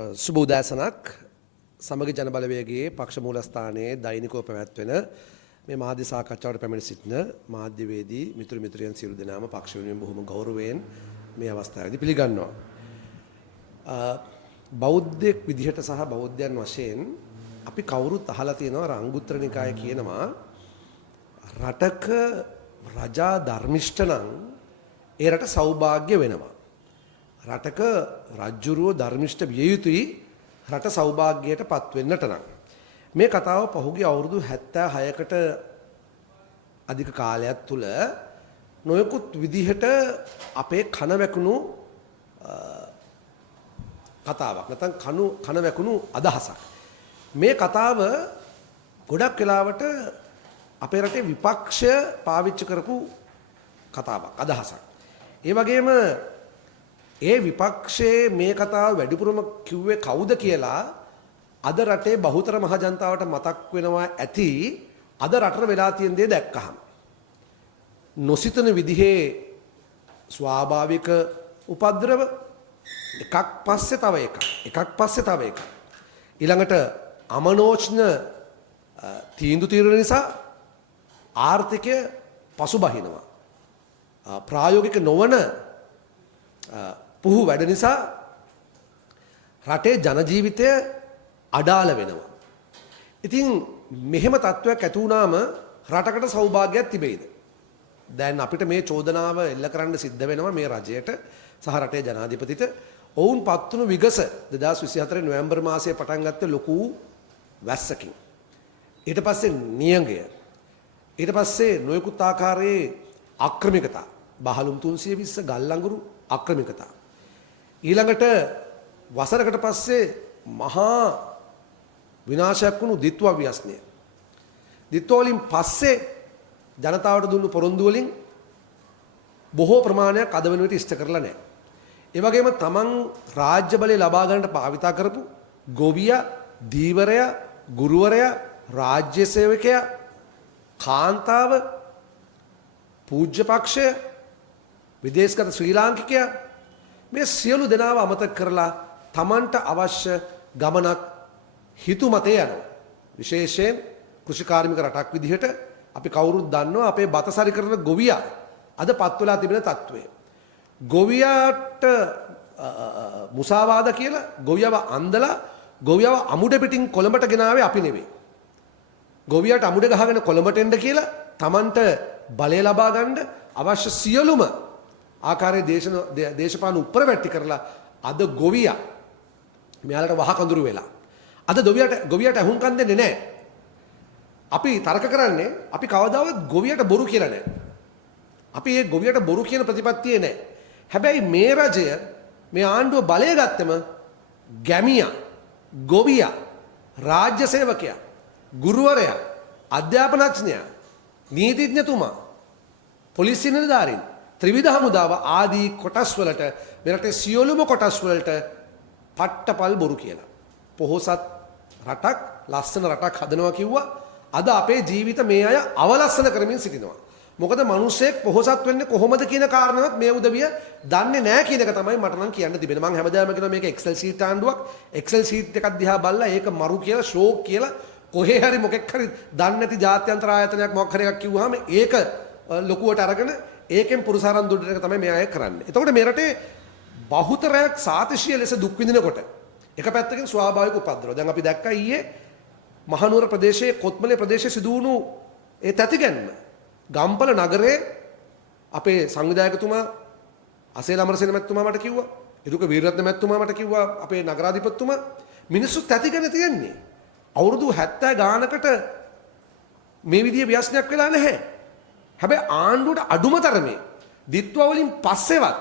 සුබ උදෑසනක් සමගි ජන බලවේගයේ පක්ෂ මූලස්ථානයේ දෛනිකව පැවැත්වෙන මේ මාධ්‍ය සාකච්ඡාවට පැමිණ සිටින මාධ්‍යවේදී මිතුරු මිත්‍රයන් සියලු දෙනාම පක්ෂ වෙනුවෙන් බොහොම ගෞරවයෙන් මේ අවස්ථාවේදී පිළිගන්නවා. බෞද්ධයෙක් විදිහට සහ බෞද්ධයන් වශයෙන් අපි කවුරුත් අහලා තියෙනවා අංගුත්තර නිකායේ කියනවා රටක රජා ධර්මිෂ්ඨ නම් ඒ රට සෞභාග්‍ය වෙනවා. රටක රජ්ජුරුවෝ ධර්මිෂ්ඨ විය යුතුයි රට සෞභාග්‍යයට පත් වෙන්නට නම්. මේ කතාව පහුගිය අවුරුදු 76කට අධික කාලයක් තුල නොයෙකුත් විදිහට අපේ කන වැකුණු කතාවක් නැත්නම් කන වැකුණු අදහසක්. මේ කතාව ගොඩක් වෙලාවට අපේ රටේ විපක්ෂය පාවිච්චි කරපු කතාවක් අදහසක්. ඒ වගේම ඒ විපක්ෂයේ මේ කතාව වැඩිපුරම කිව්වේ කවුද කියලා අද රටේ බහුතර මහ ජනතාවට මතක් වෙනවා ඇති අද රටට වෙලා තියෙන දේ දැක්කහම. නොසිතන විදිහේ ස්වාභාවික උපද්‍රව එකක් පස්සේ තව එකක් පස්සේ තව එකක්. ඊළඟට අමනෝචන තීන්දුව නිසා ආර්ථිකය පසුබහිනවා. ප්‍රායෝගික නොවන පුහු වැඩ නිසා රටේ ජන ජීවිතය අඩාල වෙනවා. ඉතින් මෙහෙම තත්ත්වයක් ඇති වුණාම රටකට සෞභාග්‍යයක් තිබෙයිද? දැන් අපිට මේ චෝදනාව එල්ල කරන්න සිද්ධ වෙනවා මේ රජයට සහ රටේ ජනාධිපතිට. ඔවුන් පත්තුණු විගස 2024 නොවැම්බර් මාසයේ පටන් ගත්ත ලොකු වැස්සකින්. ඊට පස්සේ නියඟය. ඊට පස්සේ නොයෙකුත් ආකාරයේ අක්‍රමිකතා. බහලුම් 320 ගල් අඟුරු අක්‍රමිකතා. ඊළඟට වසරකට පස්සේ මහා විනාශයක් වුණු දිත්ව ව්‍යසනය. දිත්ව වලින් පස්සේ ජනතාවට දුන්නු පොරොන්දු වලින් බොහෝ ප්‍රමාණයක් අද වෙන විට ඉෂ්ට කරලා නැහැ. ඒ වගේම තමන් රාජ්‍ය බලය ලබා ගන්නට භාවිතා කරපු ගොවියා, දීවරයා, ගුරුවරයා, රාජ්‍ය සේවකයා, කාන්තාව, පූජ්‍ය පක්ෂය, විදේශගත ශ්‍රී ලාංකිකයා මේ සියලු දෙනාව අමතක කරලා තමන්ට අවශ්‍ය ගමනක් හිතුමතේ යනවා. විශේෂයෙන් කෘෂිකාර්මික රටක් විදිහට අපි කවුරුත් දන්නවා අපේ බතසරි කරන ගොවියා අද පත් වෙලා තිබෙන තත්ත්වය. ගොවියාට මුසාවාද කියලා ගොවියව අන්දලා ගොවියව අමුඩ පිටින් කොළඹට ගෙනාවේ අපි නෙවෙයි. ගොවියාට අමුඩ ගහගෙන කොළඹට එන්න කියලා තමන්ට බලය ලබා ගන්න අවශ්‍ය සියලුම ආකාරයේ දේශපාලන උප්‍රවැට්ටි කරලා අද ගොවියා මෙයාලට වහ කඳුරු වෙලා. අද ගොවියට අහුම්කම් දෙන්නේ නැහැ. අපි තර්ක කරන්නේ අපි කවදාවත් ගොවියට බොරු කියලා නැහැ. අපි මේ ගොවියට බොරු කියන ප්‍රතිපත්තියේ නැහැ. හැබැයි මේ රජය මේ ආණ්ඩුව බලය ගත්තම ගැමියා, ගොවියා, රාජ්‍ය සේවකයා, ගුරුවරයා, අධ්‍යාපනඥයා, නීතිඥතුමා, පොලිස් නිලධාරීන්, ත්‍රිවිධ හමුදාව ආදී කොටස් වලට මෙරටේ සියලුම කොටස් වලට පට්ටපල් බොරු කියලා. පොහොසත් රටක්, ලස්සන රටක් හදනවා කිව්වා. අද අපේ ජීවිත මේ අය අවලස්සන කරමින් සිටිනවා. මොකද මිනිස්සෙක් පොහොසත් වෙන්නේ කොහොමද කියන කාරණාවත් මේ උදවිය දන්නේ නැහැ කියන එක තමයි මට නම් කියන්න තිබෙන්නේ. මම හැමදාම කියනවා මේක එක්සල් ෂීට් ආණ්ඩුවක්. එක්සල් ෂීට් එකක් දිහා බලලා ඒක මරු කියලා, ෂෝක් කියලා කොහේ හරි මොකෙක් හරි දන්නේ නැති ජාත්‍යන්තර ආයතනයක් මොකක් හරි එකක් කිව්වහම ඒක ලොකුවට අරගෙන ඒකෙන් පුරුසාරන් දුන්න එක තමයි මේ අය කරන්නේ. එතකොට මේ රටේ බහුතරයක් සාතිශීය ලෙස දුක් විඳිනකොට එක පැත්තකින් ස්වාභාවික උපද්‍රව. දැන් අපි දැක්කා ඊයේ මහනුවර ප්‍රදේශයේ කොත්මලේ ප්‍රදේශයේ සිදු වුණු ඒ තැතිගැන්ම. ගම්පල නගරයේ අපේ සංවිධායකතුමා අසේල අමරසේන මැතිතුමා මට කිව්වා. ඉරුක වීරරත්න මැතිතුමා මට කිව්වා අපේ නගරාධිපතිතුමා මිනිස්සු තැතිගෙන තියන්නේ. අවුරුදු 70 ගානකට මේ විදිහේ ව්‍යසනයක් වෙලා නැහැ. හැබැයි ආණ්ඩුවට අඩුම තරමේ දිත්ව වලින් පස්සෙවත්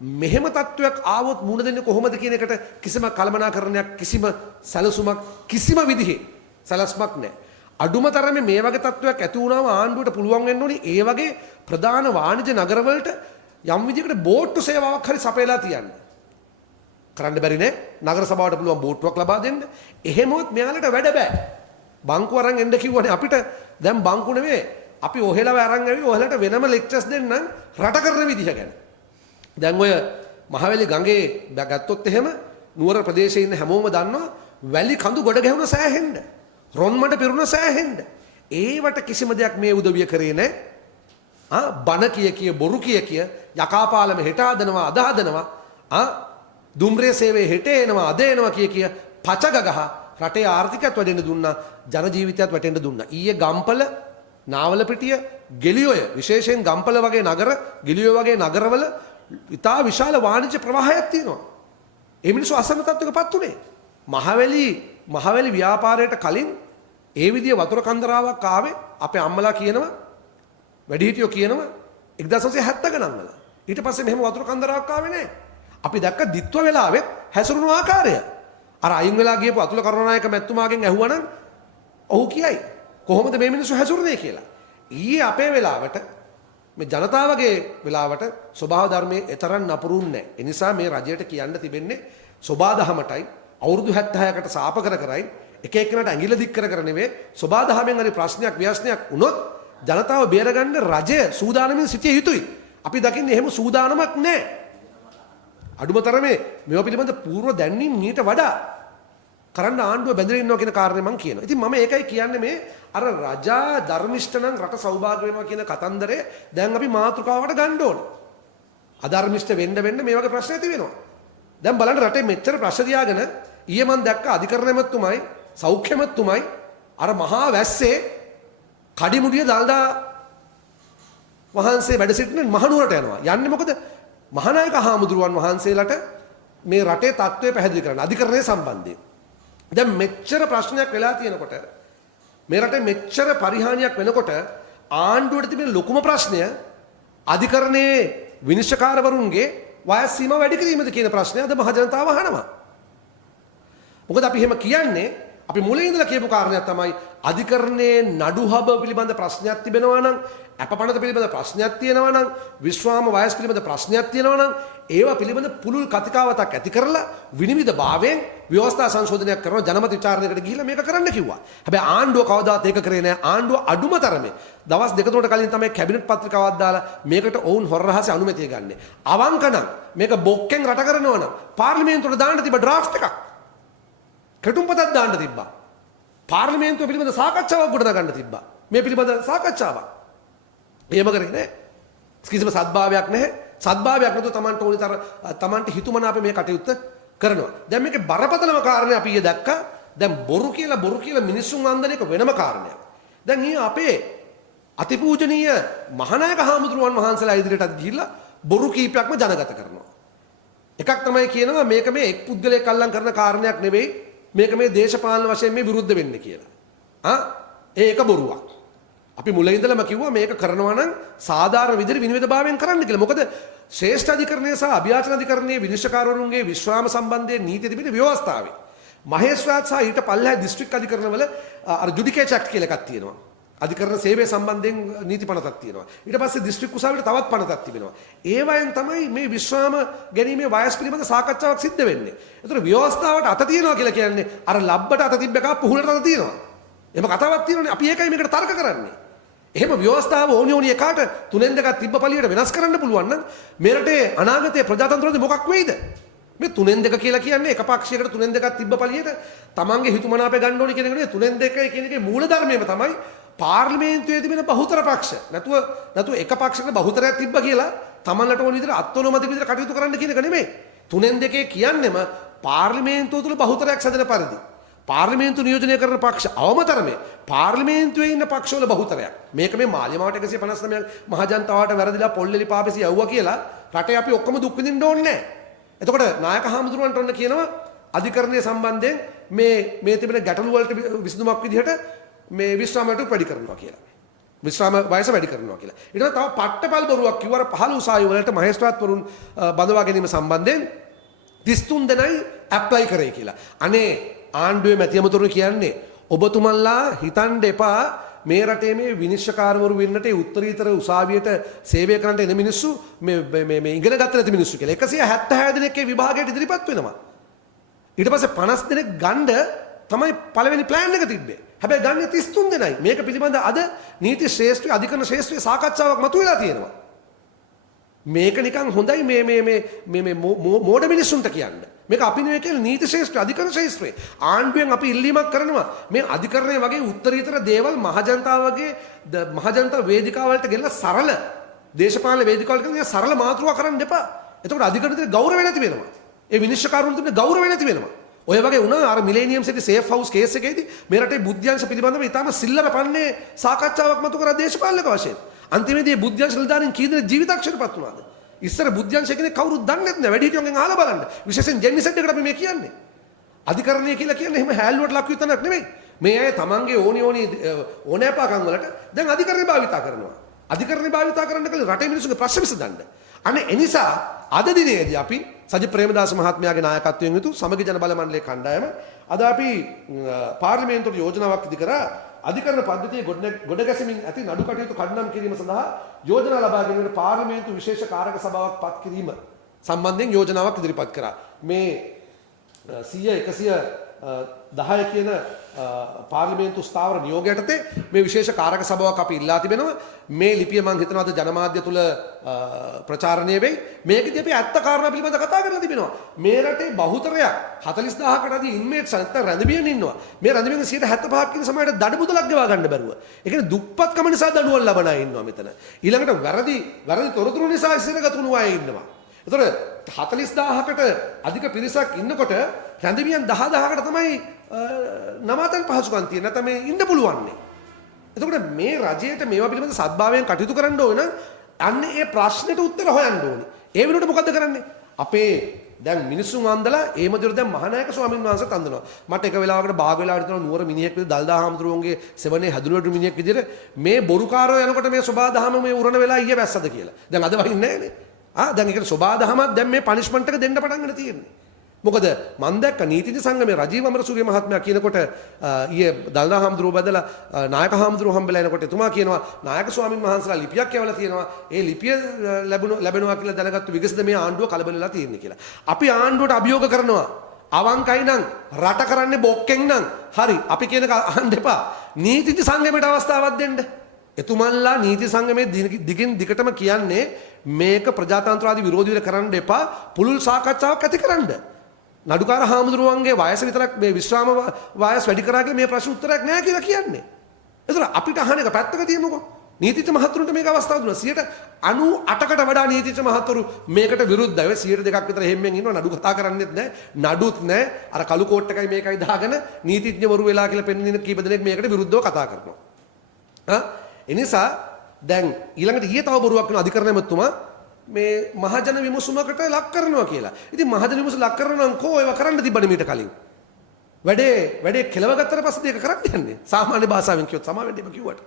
මෙහෙම තත්වයක් ආවොත් මුණ දෙන්නේ කොහොමද කියන එකට කිසිම කළමනාකරණයක්, කිසිම සැලසුමක්, කිසිම විදිහේ සැලැස්මක් නැහැ. අඩුම තරමේ මේ වගේ තත්වයක් ඇති වුණාම ආණ්ඩුවට පුළුවන් වෙන්න ඕනේ ඒ වගේ ප්‍රධාන වාණිජ නගරවලට යම් විදිහකට බෝට්ටු සේවාවක් හරි සපයලා තියන්න. කරන්න බැරි නේ? නගර සභාවට පුළුවන් බෝට්ටුවක් ලබා දෙන්න. එහෙමොත් මෙයාලට වැඩ බෑ. බංකු අරන් එන්න කිව්වනේ අපිට. දැන් බංකු නෙමෙයි අපි ඔහෙලව අරන් ඇවි ඔහෙලට වෙනම ලෙක්චර්ස් දෙන්නම් රට කරන විදිහ ගැන. දැන් ඔය මහවැලි ගඟේ ගත්තොත් එහෙම නුවර ප්‍රදේශයේ ඉන්න හැමෝම දන්නවා වැලි කඳු ගොඩ ගැහුණ සෑහෙන්න. රොන් මඩ පිරුණ සෑහෙන්න. ඒවට කිසිම දෙයක් මේ උදවිය කරේ නැහැ. බන කිය බොරු කිය යකාපාලම හෙට හදනවා අද හදනවා දුම්රිය සේවයේ හෙට එනවා අද එනවා කිය පච ගගහ රටේ ආර්ථිකයත් වැඩෙන්න දුන්නා ජන ජීවිතයත් වැටෙන්න දුන්නා. ඊයේ ගම්පල නාවලපිටිය ගෙලියොය විශේෂයෙන් ගම්පල වගේ නගර ගෙලියොය වගේ නගරවල ඉතා විශාල වාණිජ්‍ය ප්‍රවාහයක් තියෙනවා. ඒ මිනිස්සු අසන්න තත්ත්වයකටපත් උනේ. මහවැලි ව්‍යාපාරයට කලින් ඒ විදිය වතුර කන්දරාවක් ආවේ අපේ අම්මලා කියනවා වැඩිහිටියෝ කියනවා 1970 ගණන් වල. ඊට පස්සේ මෙහෙම වතුර කන්දරාවක් ආවේ නැහැ. අපි දැක්ක දිත්ව වෙලාවෙත් හැසිරුණු ආකාරය. අර අයින් වෙලා ගියපු අතුල කරුණානායක මැතිතුමාගෙන් ඇහුවනම් ඔහු කියයි කොහොමද මේ මිනිස්සු හැසිරුනේ කියලා. ඊයේ අපේ වෙලාවට මේ ජනතාවගේ වෙලාවට ස්වභාව ධර්මයේ එතරම් නපුරුන්නේ නැහැ. ඒ නිසා මේ රජයට කියන්න තිබෙන්නේ සෝබාදහමටයි අවුරුදු 76කට සාප කරයි එක එක්කෙනාට ඇඟිල්ල දික් කර නෙවෙයි සෝබාදහමෙන් හරි ප්‍රශ්නයක් ව්‍යසනයක් වුණොත් ජනතාව බේරගන්න රජය සූදානමින් සිටිය යුතුයි. අපි දකින්නේ එහෙම සූදානමක් නැහැ. අඩුම තරමේ මේවා පිළිබඳ පූර්ව දැනීම් මීට වඩා කරන්න ආණ්ඩුව බැඳලා ඉන්නවා කියන කාරණේ මම කියනවා. ඉතින් මම ඒකයි කියන්නේ මේ අර රජා ධර්මිෂ්ඨ නම් රට සෞභාග්‍ය වෙනවා කියන කතන්දරේ දැන් අපි මාතෘකාවට ගන්න ඕන. අධර්මිෂ්ඨ වෙන්න මේ වගේ ප්‍රශ්න ඇති වෙනවා. දැන් බලන්න රටේ මෙච්චර ප්‍රශ්න තියාගෙන ඊයේ මම දැක්ක අධිකරණමැතිතුමයි සෞඛ්‍යමැතිතුමයි අර මහා වැස්සේ කඩිමුඩිය දල්දා වහන්සේ වැඩ සිටින මහනුවරට යනවා. යන්නේ මොකද? මහානායක හාමුදුරුවන් වහන්සේලාට මේ රටේ තත්ත්වය පැහැදිලි කරන්න අධිකරණය සම්බන්ධයෙන්. දැන් මෙච්චර ප්‍රශ්නයක් වෙලා තියෙනකොට මේ රටේ මෙච්චර පරිහානියක් වෙනකොට ආණ්ඩුවට තිබෙන ලොකුම ප්‍රශ්නය අධිකරණයේ විනිශ්චයකාරවරුන්ගේ වයස් සීමාව වැඩි කිරීමද කියන ප්‍රශ්නය අද මහ ජනතාව අහනවා. මොකද අපි එහෙම කියන්නේ අපි මුලින් ඉඳලා කියපු කාරණයක් තමයි අධිකරණයේ නඩුහබ පිළිබඳ ප්‍රශ්නයක් තිබෙනවා නම් අපපණත පිළිබඳ ප්‍රශ්නයක් තියෙනවා නම් විශ්වාම වයස් පිළිබඳ ප්‍රශ්නයක් තියෙනවා නම් ඒවා පිළිබඳ පුළුල් කතිකාවතක් ඇති කරලා විනිවිද භාවයෙන් ව්‍යවස්ථා සංශෝධනයක් කරන ජනමත විචාරණයකට ගිහිල්ලා මේක කරන්න කිව්වා. හැබැයි ආණ්ඩුව කවදාත් ඒක කරේ නැහැ. ආණ්ඩුව අඩුම තරමේ දවස් දෙක තුනකට කලින් තමයි කැබිනට් පත්‍රිකාවක් දාලා මේකට ඔවුන් හොර රහසේ අනුමැතිය ගන්නෙ. අවංක නම් මේක බොක්කෙන් රට කරනවා නම් පාර්ලිමේන්තුවට දාන්න තිබ්බ ඩ්‍රාෆ්ට් එකක්. කෙටුම්පතක් දාන්න තිබ්බා. පාර්ලිමේන්තුව පිළිබඳ සාකච්ඡාවක් ගොඩ නගන්න තිබ්බා. මේ පිළිබඳ සාකච්ඡාවක්. එහෙම කරේ නැහැ. කිසිම සද්භාවයක් නැහැ. සද්භාවයක් නැතුව Tamanට ඕනි තර Tamanට හිතුමනාපේ මේ කටයුත්ත කරනවා. දැන් මේකේ බරපතලම කාරණේ අපි ඊයේ දැක්කා. දැන් බොරු කියලා මිනිස්සුන් වන්දන එක වෙනම කාරණයක්. දැන් ඊ අපේ අතිපූජනීය මහානායක හාමුදුරුවන් වහන්සේලා ඉදිරියටත් ගිහිල්ලා බොරු කීපයක්ම ජනගත කරනවා. එකක් තමයි කියනවා මේක මේ එක් පුද්ගලයෙක් අල්ලන් කරන කාරණයක් නෙවෙයි. මේක මේ දේශපාලන වශයෙන් මේ විරුද්ධ වෙන්නේ කියලා. ඒක බොරුවක්. අපි මුලින් ඉඳලම කිව්වා මේක කරනවා නම් සාධාරණ විදිහට විනිවිදභාවයෙන් කරන්න කියලා. මොකද ශ්‍රේෂ්ඨ අධිකරණය සහ අභියාචන අධිකරණයේ විනිශ්චයකාරවරුන්ගේ විශ්‍රාම සම්බන්ධයෙන් නීති තිබෙන ව්‍යවස්ථාවේ මහේස්ත්‍රාත් සහ ඊට පල්ලෙහා දිස්ත්‍රික් අධිකරණවල අර ජුඩිකේච් ඇක්ට් කියලා එකක් තියෙනවා. අධිකරණ සේවය සම්බන්ධයෙන් නීති පනතක් තියෙනවා. ඊට පස්සේ දිස්ත්‍රික් උසාවියට තවත් පනතක් තිබෙනවා. ඒවයෙන් තමයි මේ විශ්‍රාම ගැනීමේ වයස් පිළිබඳ සාකච්ඡාවක් සිද්ධ වෙන්නේ. ඒතර ව්‍යවස්ථාවට අත තියනවා කියලා කියන්නේ අර ලබ්බට අත තිබ්බ එක පුහුලට අත තියනවා. එහෙම කතාවක් තියෙනවනේ. අපි ඒකයි මේකට තර්ක කරන්නේ. එහෙම ව්‍යවස්ථාව ඕනි එකාට තුනෙන් දෙකක් තිබ්බ පළියට වෙනස් කරන්න පුළුවන් නම් මේ රටේ අනාගතයේ ප්‍රජාතන්ත්‍රවාදී මොකක් වෙයිද? මේ තුනෙන් දෙක කියලා කියන්නේ එක පක්ෂයකට තුනෙන් දෙකක් තිබ්බ පළියට තමන්ගේ හිතුමනාපේ ගන්න ඕනි කියන එක නෙවෙයි. තුනෙන් දෙකයි කියන එකේ මූල ධර්මයම තමයි පාර්ලිමේන්තුවේ තිබෙන බහුතර පක්ෂ. නැතුව එක පක්ෂයකට බහුතරයක් තිබ්බ කියලා තමන්ලට ඕන විදිහට අත්නොමති විදිහට කටයුතු කරන්න කියන එක නෙමෙයි. තුනෙන් දෙකේ කියන්නේම පාර්ලිමේන්තුව තුළ බහුතරයක් සැදෙන පරිදි. පාර්ලිමේන්තු නියෝජනය කරන පක්ෂ අවමතරමේ පාර්ලිමේන්තුවේ ඉන්න පක්ෂවල බහුතරයක්. මේක මේ මාලිමාවට 159ක් මහජනතාවට වැරදිලා පොල්ලෙලි පාපෙසි යවුවා කියලා රටේ අපි ඔක්කොම දුක් විඳින්න ඕනේ නැහැ. එතකොට නායක හාමුදුරුවන්ට ඔන්න කියනවා අධිකරණයේ සම්බන්ධයෙන් මේ තිබෙන ගැටලු වලට විසඳුමක් විදිහට මේ විශ්‍රාමයට වැඩි කරනවා කියලා. විශ්‍රාම වයස වැඩි කරනවා කියලා. ඊට පස්සේ තව පට්ටපල් බොරුවක් කිව්වා අර පහළ උසාවි වලට මහේස්ත්‍රාත්වරුන් බඳවා ගැනීම සම්බන්ධයෙන් 33 දෙනයි ඇප්ලයි කරේ කියලා. අනේ ආණ්ඩුවේ මැතිවතුරු කියන්නේ ඔබතුමන්ලා හිතන්න එපා මේ රටේ මේ විනිශ්චයකාරවරු වෙන්නට උත්තරීතර උසාවියට සේවය කරන්න එන මිනිස්සු මේ ඉගෙන ගත්ත නැති මිනිස්සු කියලා. 176 දෙනෙක්ගේ විභාගයට ඉදිරිපත් වෙනවා. ඊට පස්සේ 50 දෙනෙක් ගන්න තමයි පළවෙනි ප්ලෑන් එක තිබ්බේ. හැබැයි ගන්නේ 33 දෙනයි. මේක පිළිබඳ අද නීති ශ්‍රේෂ්ඨ අධිකරණ ශ්‍රේෂ්ඨ සාකච්ඡාවක් මතුවලා තියෙනවා. මේක නිකන් හොඳයි මේ මෝඩ මිනිස්සුන්ට කියන්න. මේක අපි නෙවෙයි කියලා නීති ශාස්ත්‍ර අධිකරණ ශාස්ත්‍රය. ආණ්ඩුවෙන් අපි ඉල්ලීමක් කරනවා මේ අධිකරණය වගේ උත්තරීතර දේවල් මහජනතාවගේ මහජනතා වේදිකාවලට ගෙනලා සරල දේශපාලන වේදිකාවලට ගෙනලා සරල මාතෘකා කරන්න එපා. එතකොට අධිකරණයට ගෞරවය නැති වෙනවා. ඒ විනිශ්චයකාරවරුන්ට තිබෙන ගෞරවය නැති වෙනවා. ඔය වගේ වුණා අර මිලේනියම් සිටි සේෆ් හවුස් කේස් එකේදී මේ රටේ බුද්ධ්‍යංශ පිළිබඳව ඉතාම සිල්ලර පන්නේ සාකච්ඡාවක් මතු කරා දේශපාලක වශයෙන්. අන්තිමේදී බුද්ධ්‍යංශ නිලධාරීන් කී දෙනෙක් ජීවිතක්ෂරපත් වුණාද? ඉස්සර බුද්ධ්‍යංශ කෙනෙක් කවුරුත් දන්නේ නැහැ. වැඩිහිටියන්ගෙන් අහලා බලන්න. විශේෂයෙන් ජෙන්නිසෙට් එකට අපි මේ කියන්නේ. අධිකරණය කියලා කියන්නේ එහෙම හැල්ලුවට ලක් විතරක් නෙමෙයි. මේ අය තමන්ගේ ඕනෑපාකම් වලට දැන් අධිකරණය භාවිතා කරනවා. අධිකරණය භාවිතා කරන්න කලින් රටේ මිනිස්සුන්ගේ ප්‍රශ්න විසඳන්න. අනේ එනිසා අද දිනේදී අපි සජිත් ප්‍රේමදාස මහත්මයාගේ නායකත්වයෙන් යුතු සමගි ජන බල මණ්ඩලයේ කණ්ඩායම අද අපි පාර්ලිමේන්තුවට යෝජනාවක් ඉදි කරා අධිකරණ පද්ධතිය ගොඩගැසීමෙන් ඇති නඩු කටයුතු කඩනම් කිරීම සඳහා යෝජනා ලබා ගැනීමට පාර්ලිමේන්තු විශේෂ කාරක සභාවක් පත් කිරීම සම්බන්ධයෙන් යෝජනාවක් ඉදිරිපත් කරා. මේ 100 කියන පාර්ලිමේන්තු ස්ථාවර නියෝග යටතේ මේ විශේෂ කාරක සභාවක් අපි ඉල්ලා තිබෙනවා. මේ ලිපිය මම හිතනවා අද ජනමාධ්‍ය තුල ප්‍රචාරණය වෙයි. මේකදී අපි ඇත්ත කාරණා පිළිබඳව කතා කරලා තිබෙනවා. මේ රටේ බහුතරයක් 40000කට අධි ඉන්මේට්ස් නැත්නම් රැඳවියන් ඉන්නවා. මේ රැඳවියන් 75%ක් කියන සමහරට දඩ මුදලක් ගෙවා ගන්න බැරුව. ඒ කියන්නේ දුප්පත්කම නිසා දඩුවම් ලබන අය ඉන්නවා මෙතන. ඊළඟට වැරදි තොරතුරු නිසා ඉස්සරගතුණු අය ඉන්නවා. ඒතකොට 40000කට අධික පිරිසක් ඉන්නකොට රැඳවියන් 10000කට තමයි නමාතන් පහසුකම් තියෙන නැත්නම් මේ ඉන්න පුළුවන්. එතකොට මේ රජයට මේවා පිළිබඳ සත්භාවයෙන් කටයුතු කරන්න ඕන නම් අන්නේ ඒ ප්‍රශ්නෙට උත්තර හොයන්න ඕනේ. ඒ වෙනුවට මොකද කරන්නේ? අපේ දැන් මිනිස්සුන් වන්දලා ඒ මැදිර දැන් මහානායක ස්වාමීන් වහන්සේත් අඳනවා. මට එක වෙලාවකට භාග වෙලාවට හිතනවා නුවර මිනිහෙක් විදිහට දල්දා හාමුදුරුවන්ගේ සෙවණේ හැදුනට මිනිහෙක් විදිහට මේ බොරුකාරෝ යනකොට මේ සෝබා දහම මේ උරණ වෙලා ඊයේ වැස්සද කියලා. දැන් අද වහින්නේ නැහනේ. දැන් ඒකට සෝබා දහමක් දැන් මේ පනිෂ්මන්ට් එක දෙන්න පටන් ගන්න තියෙන්නේ. මොකද මම දැක්ක නීතිඥ සංගමේ රජීව අමරසූරිය මහත්මයා කියනකොට ඊයේ දල්දා හාමුදුරුවෝ බදලා නායක හාමුදුරුවෝ හම්බෙලා එනකොට එතුමා කියනවා නායක ස්වාමීන් වහන්සේලා ලිපියක් යවලා තියෙනවා. ඒ ලිපිය ලැබෙනවා කියලා දැනගත්තු විගසිත මේ ආණ්ඩුව කලබල වෙලා තියෙන්නේ කියලා. අපි ආණ්ඩුවට අභියෝග කරනවා. අවංකයි නම් රට කරන්නේ බොක්කෙන් නම් හරි. අපි කියන අහන්න එපා. නීතිඥ සංගමයට අවස්ථාවක් දෙන්න. එතුමන්ලා නීති සංගමේ දිගින් දිගටම කියන්නේ මේක ප්‍රජාතන්ත්‍රවාදී විරෝධීව කරන්න එපා. පුළුල් සාකච්ඡාවක් ඇති කරන්න. නඩුකාර හාමුදුරුවන්ගේ වයස විතරක් මේ විශ්‍රාම වයස වැඩි කරා කියලා මේ ප්‍රශ්න උත්තරයක් නැහැ කියලා කියන්නේ. ඒතර අපිට අහන එක පැත්තක තියමුකෝ. නීතිඥ මහතුරුන්ට මේක අවස්ථාව දුන්නා. 98කට වඩා නීතිඥ මහතුරු මේකට විරුද්ධව 2% විතර හැම්මෙන් ඉන්නවා. නඩු කතා කරන්නේත් නැහැ. නඩුත් නැහැ. අර කළු කෝට් එකයි මේකයි දාගෙන නීතිඥවරු වෙලා කියලා පෙන්වන කීප දෙනෙක් මේකට විරුද්ධව කතා කරනවා. එනිසා දැන් ඊළඟට ඊයේ තව බොරුවක් කරන අධිකරණයමතුමා මේ මහජන විමසුමකට ලක් කරනවා කියලා. ඉතින් මහජන විමසුම ලක් කරනවා නම් කෝ ඒවා කරන්න තිබ්බනේ මීට කලින්. වැඩේ කෙලව ගත්තට පස්සේ ඒක කරන්න යන්නේ. සාමාන්‍ය භාෂාවෙන් කිව්වොත් සමා වෙන්න කිව්වට.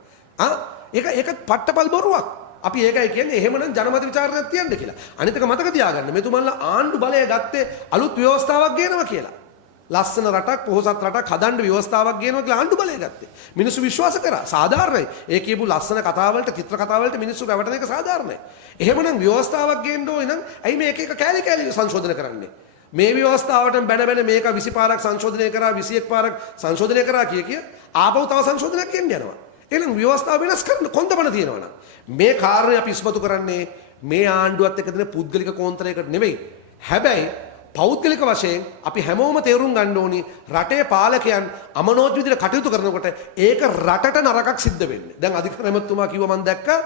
ඒක පට්ටපල් බොරුවක්. අපි ඒකයි කියන්නේ එහෙමනම් ජනමත විචාරණයක් තියන්න කියලා. අනිත් එක මතක තියාගන්න මෙතුමන්ලා ආණ්ඩු බලය ගත්තේ අලුත් ව්‍යවස්ථාවක් ගේනවා කියලා. ලස්සන රටක් පොහොසත් රටක් හදන්න ව්‍යවස්ථාවක් ගේනවා කියලා ආණ්ඩු බලය ගත්තේ. මිනිස්සු විශ්වාස කරා. සාධාරණයි. ඒ කියපු ලස්සන කතාවලට චිත්‍ර කතාවලට මිනිස්සු රැවටෙන එක සාධාරණයි. එහෙමනම් ව්‍යවස්ථාවක් ගේන්න ඕනේ නම් ඇයි මේ එක කෑලි සංශෝධන කරන්නේ? මේ ව්‍යවස්ථාවට බැන මේක 20 පාරක් සංශෝධනය කරා 21 පාරක් සංශෝධනය කරා කිය ආපහු තව සංශෝධනයක් එන්න යනවා. එහෙනම් ව්‍යවස්ථාව වෙනස් කරන්න කොන්දපණ තියෙනවා නම් මේ කාර්යය අපි ඉස්මතු කරන්නේ මේ ආණ්ඩුවත් එක්ක දෙන පුද්ගලික කෝන්තරයකට නෙවෙයි. හැබැයි පෞද්ගලික වශයෙන් අපි හැමෝම තේරුම් ගන්න ඕනි රටේ පාලකයන් අමනෝජ විදිහට කටයුතු කරනකොට ඒක රටට නරකක් සිද්ධ වෙන්නේ. දැන් අධිකරණමතුමා කිව්වා මම දැක්කා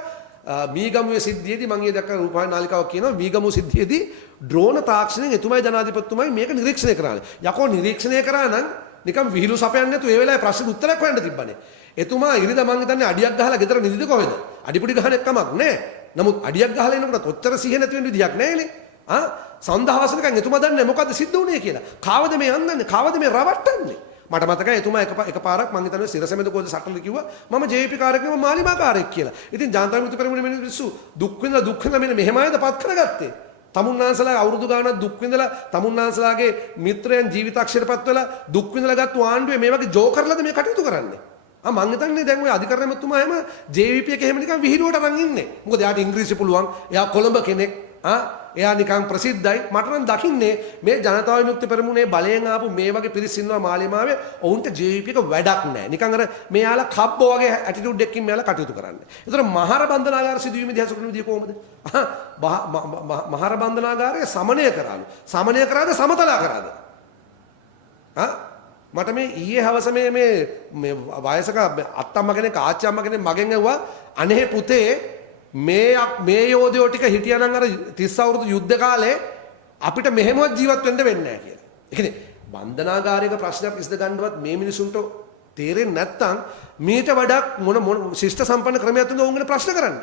මීගමුවේ සිද්ධියේදී මම ඊයේ දැක්ක රූපවාහිනී නාලිකාවක් කියනවා මීගමුව සිද්ධියේදී ඩ්‍රෝන තාක්ෂණයෙන් එතුමයි ජනාධිපතිතුමයි මේක නිරීක්ෂණය කරානේ. යකෝ නිරීක්ෂණය කරා නම් නිකන් විහිළු සපයන්නේ නැතුව ඒ වෙලාවේ ප්‍රශ්න උත්තරයක් හොයන්න තිබ්බනේ. එතුමා ඉරිදා මං හිතන්නේ අඩියක් ගහලා ගෙදර නිදිද කොහෙද? අඩිපුඩි ගහන එකමක් නෑ. නමුත් අඩියක් ගහලා ඉන්නකොට කොච්චර සිහිය නැති වෙන විදියක් නෑනේ. සන්දහවසනකන් එතුමා දන්නේ මොකද්ද සිද්ධ වුනේ කියලා. කාවද මේ යන්නන්නේ? කාවද මේ රවට්ටන්නේ? මට මතකයි එතුමා එකපාරක් මං හිතන්නේ සිරසමෙද කොහෙද සටනද කිව්වා මම ජේ.පී කාර්යයක් නෙවෙයි මාලිමා කාර්යයක් කියලා. ඉතින් ජනතා විමුක්ති පෙරමුණේ මිනිස්සු දුක් විඳලා මෙන්න මෙහෙමයිද පත් කරගත්තේ. තමුන්නාන්සලා අවුරුදු ගානක් දුක් විඳලා තමුන්නාන්සලාගේ මිත්‍රයන් ජීවිතක්ෂරපත් වෙලා දුක් විඳලා ගත්ත ආණ්ඩුවේ මේ වගේ ජෝකර්ලද මේ කටයුතු කරන්නේ. මං හිතන්නේ දැන් ඔය අධිකරණමතුමා එහෙම ජේ.වී.පී එක එහෙම නිකන් විහිළුවට අරන් ඉන්නේ. මොකද එයාට ඉංග්‍රීසි පුළුවන්. එයා කොළඹ කෙනෙක්. එයා නිකන් ප්‍රසිද්ධයි. මට නම් දකින්නේ මේ ජනතා විමුක්ති පෙරමුණේ බලයෙන් ආපු මේ වගේ පිරිස් ඉන්නවා මාලිමාවේ. ඔවුන්ට JVP එක වැඩක් නැහැ. නිකන් අර මෙයාලා කබ්බෝ වගේ ඇටිටියුඩ් එකකින් මෙයාලා කටයුතු කරන්නේ. ඒතර මහර බන්ධනාගාර සිදුවීමේදී හසුරුවන විදිය කොහොමද? මහර බන්ධනාගාරය සමනය කරාලු. සමනය කරාද සමතලා කරාද? මට මේ ඊයේ හවස මේ වයසක අත්තම්ම කෙනෙක් ආච්චි අම්ම කෙනෙක් මගෙන් ඇහුවා අනේ පුතේ මේ යෝධයෝ ටික හිටියනම් අර 30 අවුරුදු යුද්ධ කාලේ අපිට මෙහෙමවත් ජීවත් වෙන්න වෙන්නේ නැහැ කියලා. ඒ කියන්නේ බන්ධනාගාරයක ප්‍රශ්නයක් විසඳ ගන්නවත් මේ මිනිසුන්ට තේරෙන්නේ නැත්නම් මීට වඩා මොන ශිෂ්ට සම්පන්න ක්‍රමයක් තුන උන්ගෙන ප්‍රශ්න කරන්න.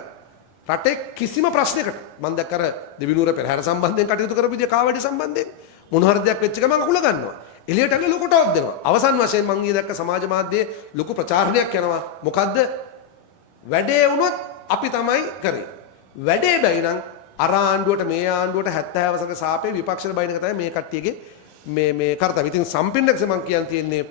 රටේ කිසිම ප්‍රශ්නයකට මම දැක්ක අර දෙවිනුර පෙරහැර සම්බන්ධයෙන් කටයුතු කරපු විදිය කාවැඩි සම්බන්ධයෙන් මොන හරි දෙයක් වෙච්ච ගමන් අකුල ගන්නවා. එළියට ඇවිල්ලා ලොකු ටෝක් දෙනවා. අවසන් වශයෙන් මම ඊයේ දැක්ක සමාජ මාධ්‍යයේ ලොකු ප්‍රචාරණයක් යනවා. මොකද්ද? වැඩේ වුණොත් අපි තමයි කරේ. වැඩේ බැයි නම් අර ආණ්ඩුවට මේ ආණ්ඩුවට 70 වසරක සාපේ විපක්ෂයට බයින එක තමයි මේ කට්ටියගේ මේ කරතව. ඉතින් සම්පින්නකසේ මම කියන් තියෙන්නේ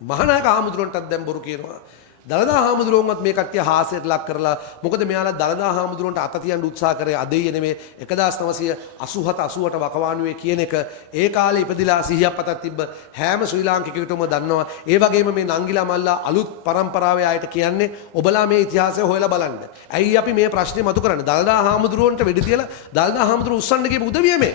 මහානායක ආමුදුරන්ටත් දැන් බොරු කියනවා. දලදා හාමුදුරුවන්වත් මේ කට්ටිය හාස්‍යයට ලක් කරලා මොකද මෙයාලා දලදා හාමුදුරුවන්ට අත තියන්න උත්සාහ කරේ අදෙය නෙමේ 1987 88 වකවානුවේ කියන එක ඒ කාලේ ඉපදිලා සිහියක් පතක් තිබ්බ හැම ශ්‍රී ලාංකිකයෙකුටම දන්නවා. ඒ වගේම මේ නංගිලා මල්ලා අලුත් පරම්පරාවේ අයට කියන්නේ ඔබලා මේ ඉතිහාසය හොයලා බලන්න. ඇයි අපි මේ ප්‍රශ්නේ මතු කරන්නේ? දලදා හාමුදුරුවන්ට වෙඩි තියලා දලදා හාමුදුරුවෝ උස්සන්න ගියපු උදවිය මේ.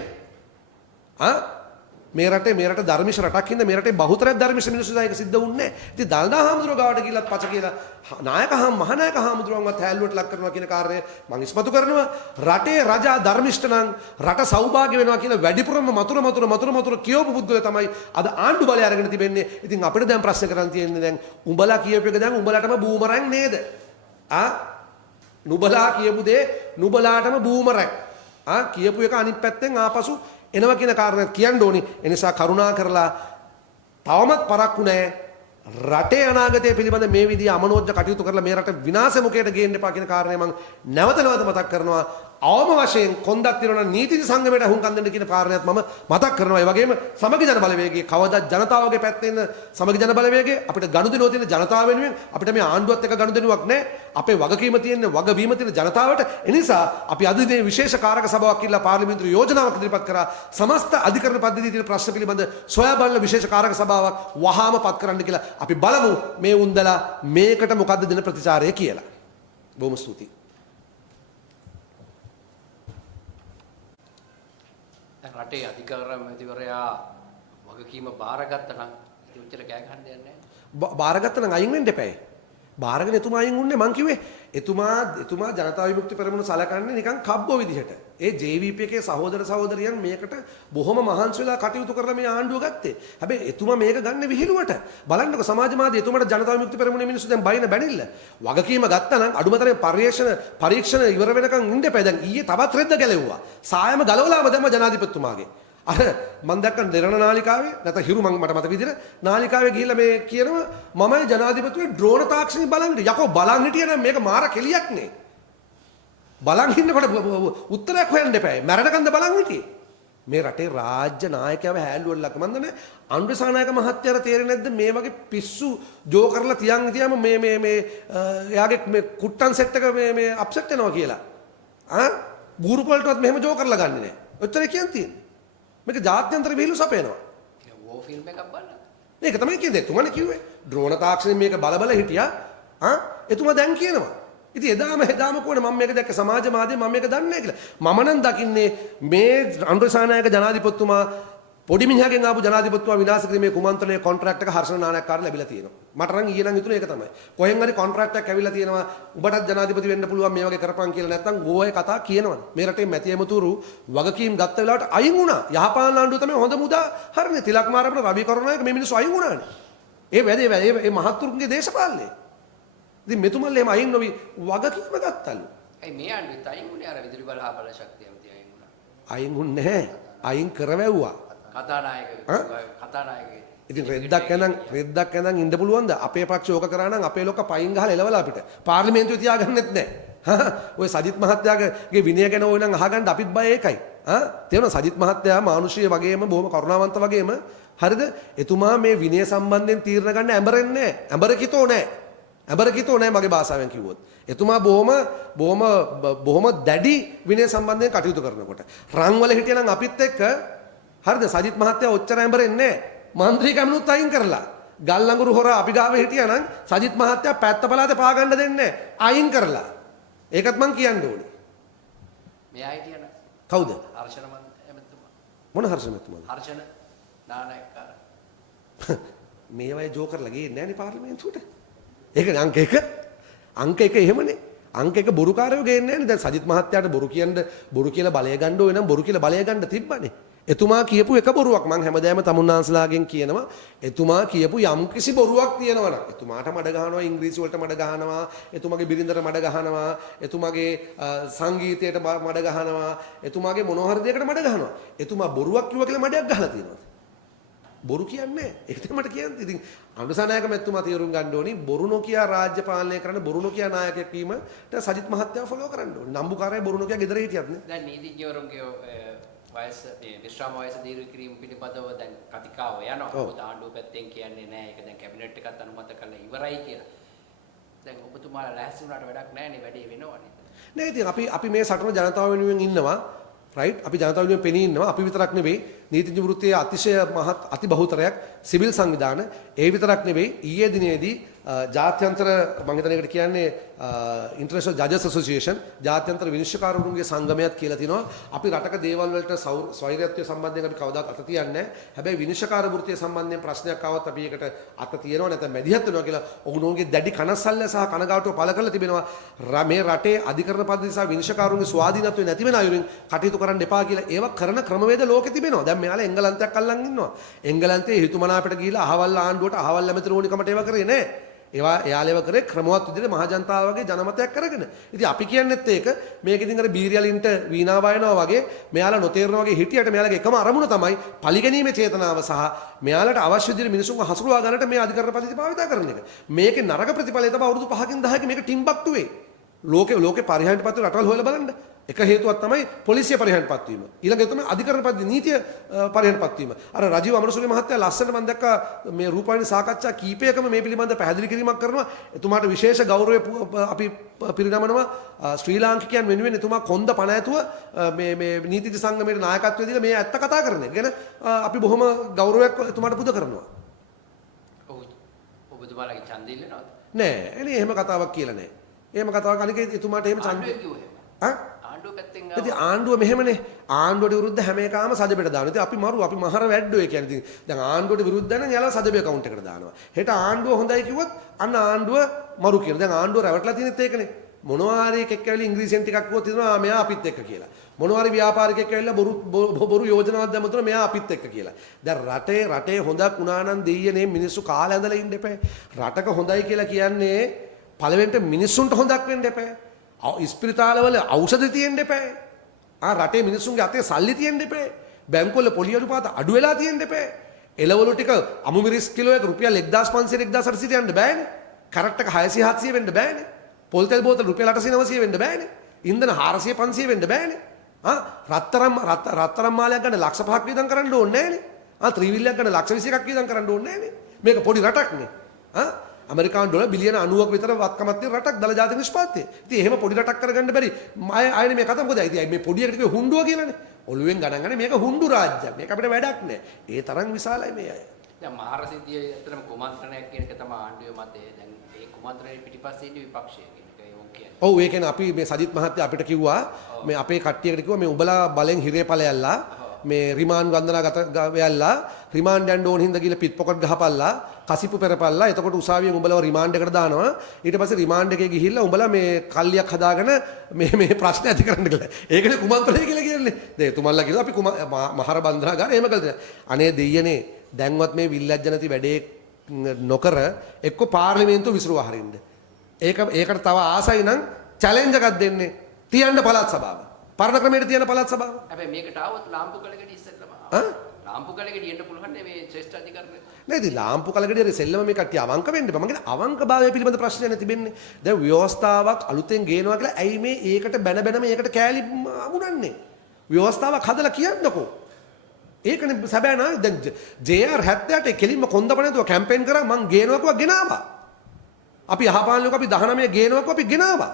මේ රට ධර්මිෂ රටක් හින්දා මේ රටේ බහුතරයක් ධර්මිෂ මිනිස්සු දැන් ඒක සිද්ධ වුන්නේ නැහැ. ඉතින් දළදා හාමුදුරුවෝ ගාවට ගිහිල්ලත් පච කියලා මහානායක හාමුදුරුවන්වත් හැල්ලුවට ලක් කරනවා කියන කාර්යය මම ඉස්මතු කරනවා. රටේ රජා ධර්මිෂ්ඨ නම් රට සෞභාග්‍ය වෙනවා කියලා වැඩිපුරම මතුරු කියවපු පුද්ගලයා තමයි අද ආණ්ඩු බලය අරගෙන තිබෙන්නේ. ඉතින් අපිට දැන් ප්‍රශ්න කරන් තියෙන්නේ දැන් උඹලා කියපු එක දැන් උඹලටම බූමරන් නේද? නුඹලා කියපු දේ නුඹලාටම බූමරන්. කියපු එක අනිත් පැත්තෙන් ආපසු එනවා කියන කාරණයක් කියන්න ඕනි. ඒ නිසා කරුණා කරලා තවමත් පරක්කු නැහැ. රටේ අනාගතය පිළිබඳ මේ විදිහ අමනෝජ්ජ කටයුතු කරලා මේ රට විනාශ මුඛයට ගේන්න එපා කියන කාරණය මම නැවත මතක් කරනවා. අවම වශයෙන් කොන්දක් තිරන නීති සංගමයට අහුම්කම් දෙන්න කියන කාරණයක් මම මතක් කරනවා. ඒ වගේම සමගි ජන බලවේගයේ කවදාත් ජනතාවගේ පැත්තෙන් සමගි ජන බලවේගයේ අපිට ගනුදෙනුව තියෙන ජනතාව වෙනුවෙන් අපිට මේ ආණ්ඩුවත් එක්ක ගනුදෙනුවක් නැහැ. අපේ වගකීම තියෙන්නේ වගවීම තියෙන ජනතාවට. ඒ නිසා අපි අද මේ විශේෂ කාරක සභාවක් කියලා පාර්ලිමේන්තු යෝජනාවක් ඉදිරිපත් කරා. සමස්ත අධිකරණ පද්ධතියේ තියෙන ප්‍රශ්න පිළිබඳ සොයා බලන විශේෂ කාරක සභාවක් වහාම පත් කරන්න කියලා අපි බලමු මේ උන්දලා මේකට මොකද්ද දෙන ප්‍රතිචාරය කියලා. බොහොම ස්තුතියි. රටේ අධිකාරමැතිවරයා වගකීම බාරගත්තා නම් ඉතින් උච්චර කෑ ගහන්න දෙයක් නැහැ. බාරගත්තා නම් අයින් වෙන්න එපායි. බාරගෙන එතුමා අයින් වුණේ මං කිව්වේ එතුමා ජනතා විමුක්ති පෙරමුණ සලකන්නේ නිකන් කබ්බෝ විදිහට. ඒ JVP එකේ සහෝදර සහෝදරියන් මේකට බොහොම මහන්සි වෙලා කටයුතු කරලා මේ ආණ්ඩුව ගත්තේ. හැබැයි එතුමා මේක ගන්න විහිළුවට. බලන්නකො සමාජ මාධ්‍ය එතුමාට ජනතා විමුක්ති පෙරමුණේ මිනිස්සු දැන් බයින බැනිල්ල. වගකීම ගත්තා නම් අඩුමතරේ පරීක්ෂණ ඉවර වෙනකන් ඉන්න එපා. දැන් ඊයේ තවත් රෙද්ද ගැලෙව්වා. සායම ගලවලාම දැම්ම ජනාධිපතිතුමාගේ. අර මම දැක්ක දෙරණ නාලිකාවේ නැත්නම් හිරු මට මතක විදිහට නාලිකාවේ ගිහිල්ලා මේ කියනවා මමයි ජනාධිපතිතුමේ ඩ්‍රෝන තාක්ෂණي බලන් හිටියේ. යකෝ බලන් හිටියේ නම් මේක මාර කෙලියක් නේ. බලන් ඉන්නකොට උත්තරයක් හොයන්න එපා. මැරෙනකන්ද බලන් හිටියේ. මේ රටේ රාජ්‍ය නායකයව හැල්ලුවට ලක් මන් දන්නේ අනුරසානායක මහත්තයාට තේරෙන්නේ නැද්ද මේ වගේ පිස්සු ජෝ කරලා තියන් මේ එයාගේ මේ කුට්ටන් සෙට් එක මේ අප්සෙට් වෙනවා කියලා. බූරු පොල්ටවත් මෙහෙම ජෝ කරලා ගන්නෙ නෑ. ඔච්චර කියන්නේ. මේක ජාත්‍යන්තර විහිළු සපයනවා. වෝ ෆිල්ම් එකක් බලන්න. මේක තමයි කියන්නේ. එතුමානේ කිව්වේ. ඩ්‍රෝන තාක්ෂණයෙන් මේක බල හිටියා. එතුමා දැන් කියනවා. ඉතින් එදාම කොහොමද මම මේක දැක්ක සමාජ මාධ්‍යයෙන් මම මේක දන්නේ නැහැ කියලා. මම නම් දකින්නේ මේ අනුරසානායක ජනාධිපතිතුමා පොඩි මිනිහගෙන් ආපු ජනාධිපතිතුමා විනාශ කිරීමේ කුමන්ත්‍රණයේ කොන්ට්‍රැක්ට් එක හර්ෂණ නානායක්කාර ලැබිලා තියෙනවා. මට නම් ඊයේ නම් හිතුනේ ඒක තමයි. කොහෙන් හරි කොන්ට්‍රැක්ට් එකක් ඇවිල්ලා තියෙනවා. උඹටත් ජනාධිපති වෙන්න පුළුවන් මේ වගේ කරපන් කියලා නැත්නම් ගෝවයි කතා කියනවනේ. මේ රටේ මැති ඇමතුරු වගකීම් ගත්ත වෙලාවට අයින් වුණා. යහපාලන ආණ්ඩුව තමයි හොඳ මුදා හරිනේ. තිලක් මාරපන රවි කරුණායක මේ මිනිස්සු අයින් වුණානේ. ඒ වැඩේ මේ මහත්තුරුන්ගේ දේශපාලනේ. ඉතින් මෙතුමල් එහෙම අයින් නොවි වගකීම ගත්තලු. ඒ මේ ආණ්ඩුවත් අයින් වුණේ අර විදුලි බල හා බල ශක්තිය ඇමති අයින් වුණා. අයින් වුන්නේ නැහැ. අයින් කරවැව්වා. කතානායක ඉතින් රෙද්දක් ඇඳන් ඉන්න පුළුවන්ද? අපේ පක්ෂ ඕක කරා නම් අපේ ලොක්ක පයින් ගහලා එලවලා අපිට. පාර්ලිමේන්තුවේ තියාගන්නෙත් නැහැ. ඔය සජිත් මහත්තයාගේ විනය ගැන ඕන නම් අහගන්න අපිත් බය ඒකයි. තේරෙනවද? සජිත් මහත්තයා මානුෂීය වගේම බොහොම කරුණාවන්ත වගේම හරිද? එතුමා මේ විනය සම්බන්ධයෙන් තීරණ ගන්න ඇඹරෙන්නේ නැහැ. ඇඹරකිතෝ නැහැ. ඇබර කිතෝ නෑ මගේ භාෂාවෙන් කිව්වොත්. එතුමා බොහොම දැඩි විනය සම්බන්ධයෙන් කටයුතු කරනකොට. රන්වල හිටියනම් අපිත් එක්ක හරිද සජිත් මහත්තයා ඔච්චර ඇඹරෙන්නේ නෑ. මන්ත්‍රී කැමනුත් අයින් කරලා. ගල් ලඟුරු හොර අපි ගාවේ හිටියනම් සජිත් මහත්තයා පැත්ත පළාතේ පාගන්න දෙන්නේ නෑ. අයින් කරලා. ඒකත් මං කියන්න ඕනේ. මෙයා හිටියන කවුද? හර්ෂණ එමෙතුමා. මොන හර්ෂණ එතුමාද? හර්ෂණ නානායක්කාර. මේවයි ජෝකර්ලා ගියේ නෑනේ පාර්ලිමේන්තුවට. ඒකනේ අංක 1. අංක 1 එහෙමනේ. අංක 1 බොරුකාරයෝ ගේන්නේ නෑනේ. දැන් සජිත් මහත්තයාට බොරු කියලා බලය ගන්න ඕන නම් බොරු කියලා බලය ගන්න තිබ්බනේ. එතුමා කියපු එක බොරුවක් මං හැමදාම තමුන්නාන්සලාගෙන් කියනවා. එතුමා කියපු යම් කිසි බොරුවක් තියෙනවා නම් එතුමාට මඩ ගහනවා, ඉංග්‍රීසි වලට මඩ ගහනවා, එතුමාගේ බිරිඳට මඩ ගහනවා, එතුමාගේ සංගීතයට මඩ ගහනවා, එතුමාගේ මොනවා හරි දෙයකට මඩ ගහනවා. එතුමා බොරුවක් කිව්වා කියලා මඩයක් ගහලා තියෙනවා. බොරු කියන්නේ ඒක තමයි මට කියන්නේ. ඉතින් අනුසනායක මැතිතුමා තීරුම් ගන්න ඕනි බොරු නොකිය රාජ්‍ය පාලනය කරන්න බොරු නොකිය නායකයෙක් වීමට සජිත් මහත්තයාව ෆලෝ කරන්න ඕනි. නම්බුකාරය බොරු නොකිය ගෙදර හිටියත් නේ. දැන් නීතිඥවරුන්ගේ වයස විශ්‍රාම වයස දීර්ඝ කිරීම පිළිබඳව දැන් කතිකාව යනවා. මොකද ආණ්ඩුව පැත්තෙන් කියන්නේ නැහැ. ඒක දැන් කැබිනට් එකත් අනුමත කරලා ඉවරයි කියලා. දැන් ඔබතුමාලා ලෑස්ති වුණාට වැඩක් නැහැ නේ වැඩේ වෙනවනේ. නෑ ඉතින් අපි මේ සටන ජනතාව වෙනුවෙන් ඉන්නවා. රයිට් අපි ජනතාව වෙනුවෙන් පෙනී ඉන්නවා. අපි විතරක් නෙවෙයි නීතිඥ වෘත්තයේ අතිශය මහත් අති බහුතරයක් සිවිල් සංවිධාන ඒ විතරක් නෙවෙයි ඊයේ දිනේදී ජාත්‍යන්තර මම හිතන එකට කියන්නේ ඉන්ටර්නැෂනල් ජජස් ඇසෝසියේෂන් ජාත්‍යන්තර විනිශ්චයකාරවරුන්ගේ සංගමයක් කියලා තිනවා. අපි රටක දේවල් වලට ස්වෛරත්වය සම්බන්ධයෙන් අපි කවදාත් අත තියන්නේ නැහැ. හැබැයි විනිශ්චයකාර වෘත්තය සම්බන්ධයෙන් ප්‍රශ්නයක් ආවත් අපි ඒකට අත තියනවා නැත්නම් මැදිහත් වෙනවා කියලා ඔවුන්ගේ දැඩි කනස්සල්ල සහ කනගාටුව පළ කරලා තිබෙනවා. මේ රටේ අධිකරණ පද්ධතිය සහ විනිශ්චයකාරුන්ගේ ස්වාධීනත්වය නැති වෙන අයුරින් කටයුතු කරන්න එපා කියලා ඒව කරන ක්‍රමවේද ලෝකෙ තිබෙනවා. දැන් මෙයාලා එංගලන්තයක් අල්ලන් ඉන්නවා. එංගලන්තයේ හිතුමනාපට ගිහිලා අහවල් ආණ්ඩුවට අහවල් ඇමතිවරුණිකමට ඒව කරේ නැහැ. ඒවා එයාලේව කරේ ක්‍රමවත් විදිහට මහ ජනතාව වගේ ජනමතයක් කරගෙන. ඉතින් අපි කියන්නේත් ඒක මේක ඉතින් අර බීරියලින්ට වීණා වයනවා වගේ මෙයාලා නොතේරන වගේ හිටියට මෙයාලගේ එකම අරමුණ තමයි පරිගැනීමේ චේතනාව සහ මෙයාලට අවශ්‍ය විදිහට මිනිසුන්ව හසුරුවා ගන්නට මේ අධිකරණ පද්ධතිය භාවිත කරන එක. මේකේ නරක ප්‍රතිඵලය තමයි අවුරුදු 5කින් 10කින් මේක ටිම්බක්ටුවේ. ලෝකේ පරිහානියටපත් වෙන රටවල් හොයලා බලන්න. එක හේතුවක් තමයි පොලිසිය පරිහානියටපත් වීම. ඊළඟ එක තමයි අධිකරණ පද්ධති නීතිය පරිහානියටපත් වීම. අර රජීව් අමරසූරිය මහත්තයා ලස්සනට මම දැක්කා මේ රූපවාහිනී සාකච්ඡා කීපයකම මේ පිළිබඳව පැහැදිලි කිරීමක් කරනවා. එතුමාට විශේෂ ගෞරවය අපි පිරිනමනවා. ශ්‍රී ලාංකිකයන් වෙනුවෙන් එතුමා කොන්ද පණ ඇතුව මේ නීතිඥ සංගමයේ නායකත්වය දීලා මේ ඇත්ත කතා කරන එක ගැන අපි බොහොම ගෞරවයක් එතුමාට පුද කරනවා. ඔබතුමාලගේ ඡන්දය ඉල්ලනවද? නෑ එනේ එහෙම කතාවක් කියලා නෑ. එහෙම කතාවක් අනික එතුමාට එහෙම ඡන්දය ඉතින් ආණ්ඩුව මෙහෙමනේ ආණ්ඩුවට විරුද්ධ හැම එකම සජබෙට දානවා. ඉතින් අපි මහර වැඩෝ ඒ කියන්නේ ඉතින් දැන් ආණ්ඩුවට විරුද්ධ නම් යාලා සජබේ account එකට දානවා. හෙට ආණ්ඩුව හොඳයි කිව්වොත් අන්න ආණ්ඩුව මරු කියන. දැන් ආණ්ඩුව රැවටලා තියෙනෙත් ඒකනේ. මොනවාරි එකෙක් ඇවිල්ලා ඉංග්‍රීසියෙන් ටිකක් කිව්වොත් හිතනවා මෙයා අපිත් එක්ක කියලා. මොනවාරි ව්‍යාපාරිකයෙක් ඇවිල්ලා බොරු යෝජනාවක් දැම්මොත් මෙයා අපිත් එක්ක කියලා. දැන් රටේ හොඳක් වුණා නම් දෙයියනේ මිනිස්සු කාලේ ඇඳලා ඉන්න එපා. රටක හොඳයි කියලා කියන්නේ පළවෙනිට මිනිස්සුන්ට හොඳක් වෙන්න එපා. ඉස්පිරිතාලවල ඖෂධ තියෙන්න එපා. රටේ මිනිස්සුන්ගේ අතේ සල්ලි තියෙන්න එපා. බැංකුවල පොලි අඩුපාත අඩු වෙලා තියෙන්න එපා. එළවලු ටික අමු මිරිස් කිලෝ එක රුපියල් 1500 1800 යන්න බෑනේ. කරට් එක 600 700 වෙන්න බෑනේ. පොල් තෙල් බෝතල් රුපියල් 800 900 වෙන්න බෑනේ. ඉන්ධන 400 500 වෙන්න බෑනේ. රත්තරන් මාලයක් ගන්න ලක්ෂ 5ක් වියදම් කරන්න ඕනේ නෑනේ. ත්‍රිවිල්ලයක් ගන්න ලක්ෂ 21ක් වියදම් කරන්න ඕනේ නෑනේ. මේක පොඩි රටක්නේ. ඇමරිකානු ඩොලර් බිලියන 90ක් විතර වත්කමක් තියෙන රටක් දල ජාතික නිෂ්පාදනය. ඉතින් එහෙම පොඩි රටක් කරගන්න බැරි. ආයෙත් මේ කතා මොකද? ඉතින් මේ පොඩි එකට කිව්ව හුණ්ඩුව කියලානේ. ඔළුවෙන් ගණන් ගන්නේ මේක හුණ්ඩු රාජ්‍යයක්. මේක අපිට වැඩක් නෑ. ඒ තරම් විශාලයි මේ අය. දැන් මහරසිද්ධිය ඇත්තටම කුමන්ත්‍රණයක් කියන එක තමයි ආණ්ඩුවේ මතය. දැන් මේ කුමන්ත්‍රණය පිටිපස්සේ ඉන්නේ විපක්ෂය කියන එක ඒක කියන්නේ. ඔව් ඒ කියන්නේ අපි මේ සජිත් මහත්තයා අපිට කිව්වා මේ අපේ කට්ටියකට කිව්වා මේ උඹලා බලෙන් හිරේ ඵලයල්ලා මේ රිමාන්ඩ් වන්දනාගත වෙයල්ලා රිමාන්ඩ් යන්න ඕන හින්දා ගිහලා පිට් පොකට් ගහපල්ලා කසිප්පු පෙරපල්ලා එතකොට උසාවියෙන් උඹලව රිමාන්ඩ් එකට දානවා ඊට පස්සේ රිමාන්ඩ් එකේ ගිහිල්ලා උඹලා මේ කල්ලියක් හදාගෙන මේ ප්‍රශ්න ඇති කරන්න කියලා. ඒකනේ කුමන්ත්‍රණය කියලා කියන්නේ. දැන් එතුමන්ලා කියලා අපි මහර බන්ධනාගාර එහෙම කළා. අනේ දෙයියනේ දැන්වත් මේ විල්ලජ්ජ නැති වැඩේ නොකර එක්ක පාර්ලිමේන්තුව විසිරුවා හරින්න. ඒකට තව ආසයි නම් චැලෙන්ජ් එකක් දෙන්නේ. තියන්න පළාත් සභාව. පරණ ක්‍රමයට තියෙන පළාත් සභාව. හැබැයි මේකට ආවොත් ලාම්පු කලකට ඉස්සෙල්ලම ලාම්පු කලකට යන්න පුළුවන් මේ ශ්‍රේෂ්ඨ අධිකරණය. නෑ ඉතින් ලාම්පු කලකට සෙල්ලම මේ කට්ටිය අවංක වෙන්න බෑ. මම කියන්නේ අවංකභාවය පිළිබඳ ප්‍රශ්නයක් නේ තිබෙන්නේ. දැන් ව්‍යවස්ථාවක් අලුතෙන් ගේනවා කියලා ඇයි මේ ඒකට බැන මේකට කෑලි අමුණන්නේ? ව්‍යවස්ථාවක් හදලා කියන්නකෝ. ඒකනේ සැබෑ නා දැන් JR 78 කෙලින්ම කොන්දපණ නැතුව කැම්පේන් කරා මං ගේනවා කිව්වා ගෙනාවා. අපි යහපාලනයක අපි 19 ගේනවක අපි ගෙනාවා.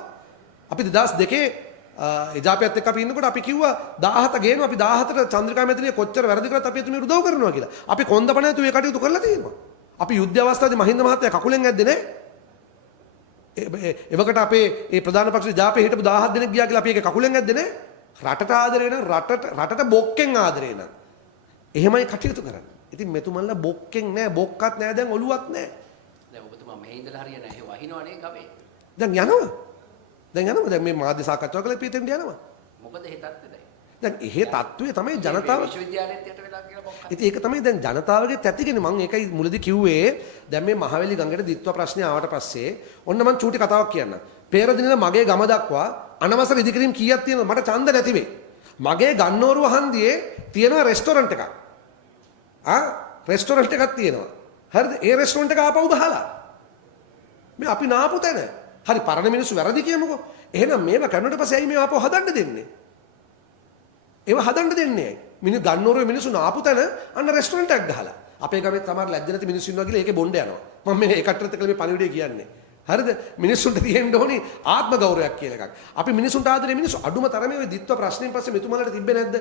අපි 2002 එජාපයත් එක්ක අපි ඉන්නකොට අපි කිව්වා 17 ගේනවා. අපි 17ට චන්ද්‍රිකා මැතිණිය කොච්චර වැරදි කරත් අපි එතුමියට උදව් කරනවා කියලා. අපි කොන්දපණ නැතුව ඒ කටයුතු කරලා තියෙනවා. අපි යුද්ධ අවස්ථාවේදී මහින්ද මහත්තයා කකුලෙන් ඇද්දේ නැහැ. එවකට අපේ ඒ ප්‍රධාන පක්ෂ ජාපේ හිටපු 17 දෙනෙක් ගියා කියලා අපි ඒක කකුලෙන් ඇද්දේ නැහැ. රටට ආදරේ නම් රටට බොක්කෙන් ආදරේ නම් එහෙමයි කටයුතු කරන්නේ. ඉතින් මෙතුමන්ලා බොක්කෙන් නැහැ, බොක්කත් නැහැ, දැන් ඔලුවත් නැහැ. දැන් ඔබතුමා මෙහි ඉඳලා හරියන්නේ නැහැ වහිනවනේ ගමේ. දැන් යනවා. දැන් මේ මාධ්‍ය සාකච්ඡාව කළා පිටින් යනවා. මොකද ඒ තත්ත්වය දැන්? දැන් එහෙ තත්ත්වය තමයි ජනතාව විශ්වවිද්‍යාලෙත් යට වෙලා කියලා බොක්කා. ඉතින් ඒක තමයි දැන් ජනතාවගේ තැතිගෙන මම ඒකයි මුලදී කිව්වේ දැන් මේ මහවැලි ගඟට දිත්ව ප්‍රශ්නේ ආවට පස්සේ ඔන්න මම චූටි කතාවක් කියන්නම්. පෙරදිනල මගේ ගම දක්වා අනවසර ඉදිකිරීම් කීයක් තියෙනවද මට ඡන්ද නැති වෙයි. මගේ ගන්නෝරුව හන්දියේ තියෙනවා රෙස්ටොරන්ට් එකක්. රෙස්ටොරන්ට් එකක් තියෙනවා. හරිද? ඒ රෙස්ටොරන්ට් එක ආපහු ගහලා. මේ අපි නාපු තැන. හරි පරණ මිනිස්සු වැරදි කියමුකෝ. එහෙනම් මේව කරනකොට පස්සේ ඇයි මේව ආපහු හදන්න දෙන්නේ? ඒව හදන්න දෙන්නේ ඇයි? මිනිස්සු ගන්නෝරුවේ මිනිස්සු නාපු තැන අන්න රෙස්ටොරන්ට් එකක් ගහලා. අපේ ගමේ තමයි ලැජ්ජ නැති මිනිස්සු ඉන්නවා කියලා ඒකේ බොණ්ඩ යනවා. මම මේ ඒකටත් එක්කලා මේ පණිවිඩය කියන්නේ. හරිද? මිනිස්සුන්ට තියෙන්න ඕනි ආත්ම ගෞරවයක් කියලා එකක්. අපි මිනිස්සුන්ට ආදරේ මිනිස්සු අඩුම තරමේ ওই දිත්ව ප්‍රශ්නෙන් පස්සේ මෙතුමාලට තිබ්බේ නැද්ද?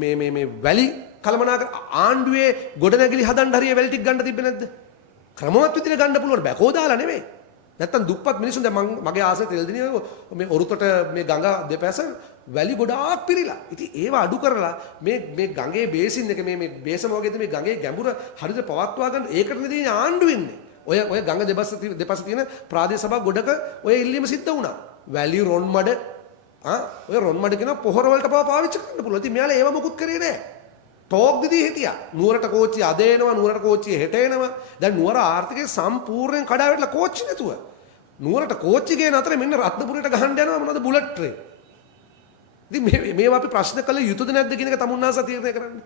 මේ වැලි කළමනාකර ආණ්ඩුවේ ගොඩනැගිලි හදන්න හරිය වැලි ටික ගන්න තිබ්බේ නැද්ද? ක්‍රමවත් විදිහට ගන්න පුළුවන් බැකෝ දාලා නෙමෙයි. නැත්තම් දුප්පත් මිනිස්සුන් දැන් මගේ ආසය තෙල්දිනිය මේ ඔරුතට මේ ගඟ දෙපැස වැලි ගොඩාක් පිරීලා. ඉතින් ඒව අඩු කරලා මේ ගඟේ බේසින් එක මේ බේසම වගේද මේ ගඟේ ගැඹුර හරියට පවත්වා ගන්න ඒකට නෙදී ආණ්ඩු වෙන්නේ. ඔය ගඟ දෙපස තියෙන ප්‍රාදේශ සභා ගොඩක ඔය ඉල්ලීම සිද්ධ වුණා. වැලි රොන් මඩ ඔය රොන් මඩ කියන පොහොර වලට පාවිච්චි කරන්න පුළුවන්. ඉතින් මෙයාලා ඒව මොකුත් කරේ නැහැ. ටෝක් දිදී හිටියා. නුවරට කෝච්චිය අද එනවා, නුවරට කෝච්චිය හෙට එනවා. දැන් නුවර ආර්ථිකය සම්පූර්ණයෙන් කඩා වැටලා කෝච්චි නැතුව. නුවරට කෝච්චි ගේන අතරේ මෙන්න රත්නපුරයට ගහන්න යනවා මොනවද බුලට් ට්‍රේන්. ඉතින් මේවා අපි ප්‍රශ්න කළ යුතුද නැද්ද කියන එක තමුන්නාස තීරණය කරන්න.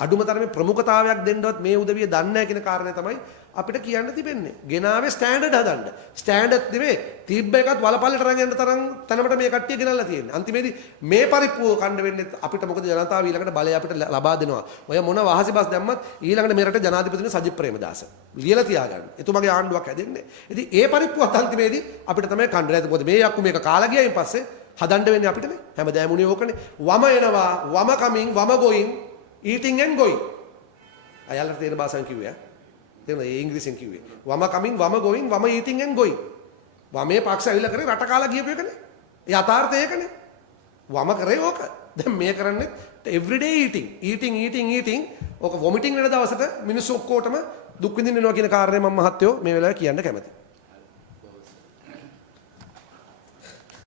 අඩුම තරමේ ප්‍රමුඛතාවයක් දෙන්නවත් මේ උදවිය දන්නේ නැහැ කියන කාරණේ තමයි අපිට කියන්න තිබෙන්නේ. ගෙනාවේ ස්ටෑන්ඩඩ් හදන්න. ස්ටෑන්ඩඩ් නෙමෙයි තිබ්බ එකත් වලපල්ලට අරන් යන්න තරම් තැනකට මේ කට්ටිය ගෙනල්ලා තියෙන්නේ. අන්තිමේදී මේ පරිප්පුව කණ්ඩ වෙන්නේ අපිට මොකද ජනතාව ඊළඟට බලය අපිට ලබා දෙනවා. ඔය මොන වහසි බස් දැම්මත් ඊළඟට මේ රටේ ජනාධිපතිතුමා සජිත් ප්‍රේමදාස. ලියලා තියාගන්න. එතුමාගේ ආණ්ඩුවක් හැදෙන්නේ. ඉතින් ඒ පරිප්පුවත් අන්තිමේදී අපිට තමයි කණ්ඩ නැති. මොකද මේ යක්කු මේක කාලා ගියයින් පස්සේ හදන්න වෙන්නේ අපිටනේ. හැමදාම උනේ ඕකනේ. වම එනවා, වම කමින්, වම ගෝයින්, eating and going. අයල්ලට තේරෙන භාෂාවෙන් කිව්වේ ඈ. තේරෙනවද? ඒ ඉංග්‍රීසියෙන් කිව්වේ. වම කමින්, වම going, වම eating and going. වමේ පක්ෂ ඇවිල්ලා කරේ රට කාලා ගියපු එකනේ. ඒ යථාර්ථය ඒකනේ. වම කරේ ඕක. දැන් මේ කරන්නේ everyday eating. ඕක vomiting වෙන දවසට මිනිස්සු ඔක්කොටම දුක් විඳින්න වෙනවා කියන කාරණේ මම මහත්තයෝ මේ වෙලාවේ කියන්න කැමතියි.